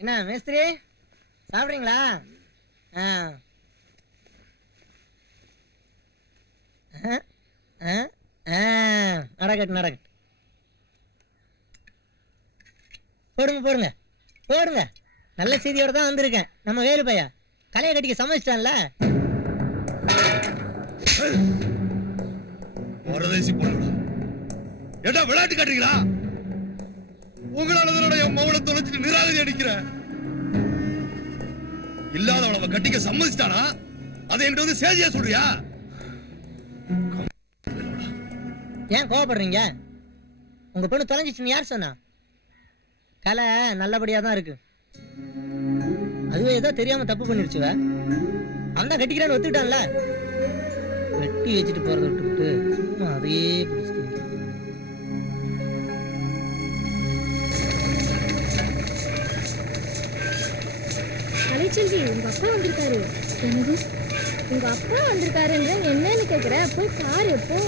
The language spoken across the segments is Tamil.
என்ன மேஸ்திரி சாப்பிட்றீங்களா? நடக்கட்டு நடக்கட்டு. போடுங்க போடுங்க போடுங்க. நல்ல செய்தியோட தான் வந்திருக்கேன். நம்ம வேலு பையா கலையை கட்டிக்க சமைச்சிட்டான்ல. ஏடா விளையாட்டு காட்டுறீங்களா? உங்களால என் மௌன தொலைச்சிட்டு நிராகரி அடிக்கிற இல்லாதவளை கட்டிக்க சம்மதிச்சிட்டானா? அதை என்கிட்ட வந்து சேதியா சொல்றியா? ஏன் கோவப்படுறீங்க? உங்க பொண்ணு தொலைஞ்சிச்சுன்னு யார் சொன்னா? கலை நல்லபடியா தான் இருக்கு. அதுவே ஏதோ தெரியாம தப்பு பண்ணிருச்சுவ. அந்த கட்டிக்கிறான்னு ஒத்துக்கிட்டான்ல. வெட்டி வச்சுட்டு போறத விட்டுவிட்டு சும்மா அதையே பிடிச்சிட்டு கலைச்செல்வி, உங்க அப்பா வந்திருக்காரு. என்னது உங்க அப்பா வந்திருக்காருன்ற என்னன்னு கேக்குற? போய் பாரு போ.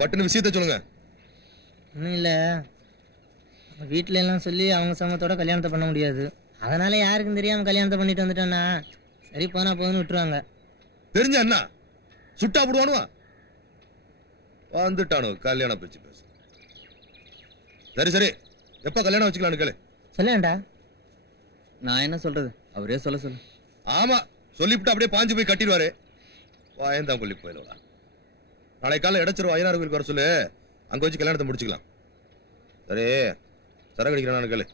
பட்டுன்னு விஷயத்த சொல்லுங்க. ஒன்றும் இல்லை, வீட்டில எல்லாம் சொல்லி அவங்க சமத்தோட கல்யாணத்தை பண்ண முடியாது. அதனால யாருக்கும் தெரியாம கல்யாணத்தை பண்ணிட்டு வந்துட்டோன்னா சரி போனா போதுன்னு விட்டுருவாங்க. தெரிஞ்ச அண்ணா சுட்டா போடுவானுவா? வந்துட்டானு கல்யாண பேச்சு பேச. சரி சரி, எப்ப கல்யாணம் வச்சுக்கலான்னு கேளு. சொல்லேன்டா. நான் என்ன சொல்றது, அவரே சொல்ல சொல்லு. ஆமா, சொல்லிவிட்டு அப்படியே பாஞ்சு போய் கட்டிடுவாரு. வாயந்தான் கொல்லி போயிடுவா. நாளை காலை இடச்சிரும் ஐயனார் கோயிலுக்கு வர சொல்லு. அங்க வச்சு கல்யாணத்தை முடிச்சுக்கலாம். சரி, சரக்கு அடிக்கிறேன் கேளு.